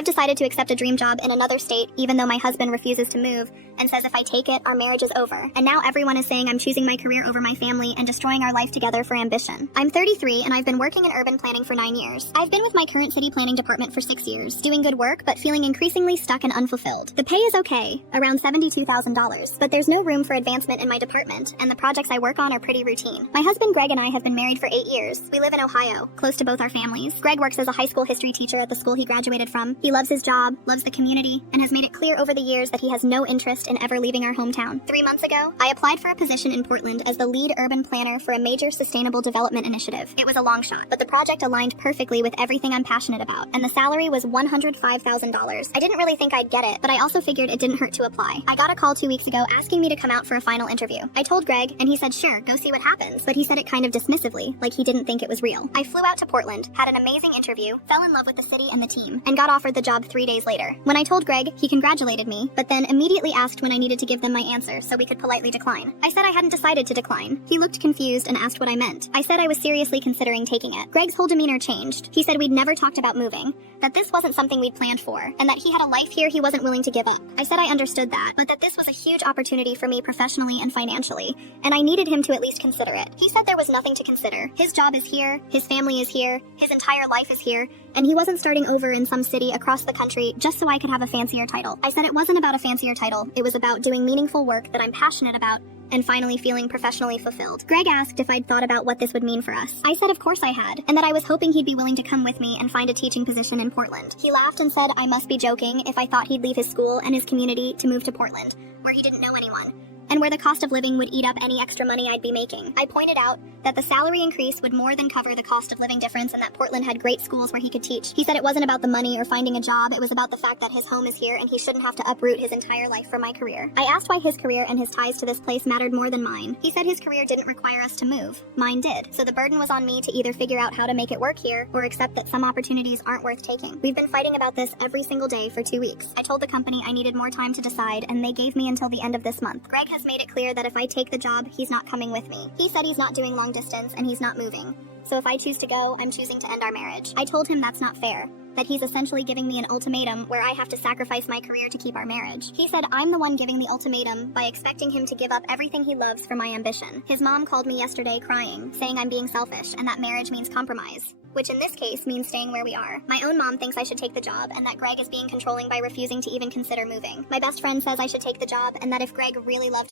I've decided to accept a dream job in another state, even though my husband refuses to move and says if I take it, our marriage is over. And now everyone is saying I'm choosing my career over my family and destroying our life together for ambition. I'm 33 and I've been working in urban planning for 9 years. I've been with my current city planning department for 6 years, doing good work, but feeling increasingly stuck and unfulfilled. The pay is okay, around $72,000, but there's no room for advancement in my department, and the projects I work on are pretty routine. My husband Greg and I have been married for 8 years. We live in Ohio, close to both our families. Greg works as a high school history teacher at the school he graduated from. He loves his job, loves the community, and has made it clear over the years that he has no interest in ever leaving our hometown. 3 months ago, I applied for a position in Portland as the lead urban planner for a major sustainable development initiative. It was a long shot, but the project aligned perfectly with everything I'm passionate about, and the salary was $105,000. I didn't really think I'd get it, but I also figured it didn't hurt to apply. I got a call 2 weeks ago asking me to come out for a final interview. I told Greg, and he said sure, go see what happens, but he said it kind of dismissively, like he didn't think it was real. I flew out to Portland, had an amazing interview, fell in love with the city and the team, and got offered the job 3 days later. When I told Greg, he congratulated me, but then immediately asked when I needed to give them my answer so we could politely decline. I said I hadn't decided to decline. He looked confused and asked what I meant. I said I was seriously considering taking it. Greg's whole demeanor changed. He said we'd never talked about moving, that this wasn't something we'd planned for, and that he had a life here he wasn't willing to give up. I said I understood that, but that this was a huge opportunity for me professionally and financially, and I needed him to at least consider it. He said there was nothing to consider. His job is here, his family is here, his entire life is here, and he wasn't starting over in some city across the country just so I could have a fancier title. I said it wasn't about a fancier title, it was about doing meaningful work that I'm passionate about and finally feeling professionally fulfilled. Greg asked if I'd thought about what this would mean for us. I said of course I had, and that I was hoping he'd be willing to come with me and find a teaching position in Portland. He laughed and said I must be joking if I thought he'd leave his school and his community to move to Portland, where he didn't know anyone, and where the cost of living would eat up any extra money I'd be making. I pointed out that the salary increase would more than cover the cost of living difference and that Portland had great schools where he could teach. He said it wasn't about the money or finding a job, it was about the fact that his home is here and he shouldn't have to uproot his entire life for my career. I asked why his career and his ties to this place mattered more than mine. He said his career didn't require us to move. Mine did. So the burden was on me to either figure out how to make it work here or accept that some opportunities aren't worth taking. We've been fighting about this every single day for 2 weeks. I told the company I needed more time to decide and they gave me until the end of this month. Greg has made it clear that if I take the job, he's not coming with me. He said he's not doing long distance and he's not moving. So if I choose to go, I'm choosing to end our marriage. I told him that's not fair, that he's essentially giving me an ultimatum where I have to sacrifice my career to keep our marriage. He said I'm the one giving the ultimatum by expecting him to give up everything he loves for my ambition. His mom called me yesterday crying, saying I'm being selfish and that marriage means compromise, which in this case means staying where we are. My own mom thinks I should take the job and that Greg is being controlling by refusing to even consider moving. My best friend says I should take the job and that if Greg really loved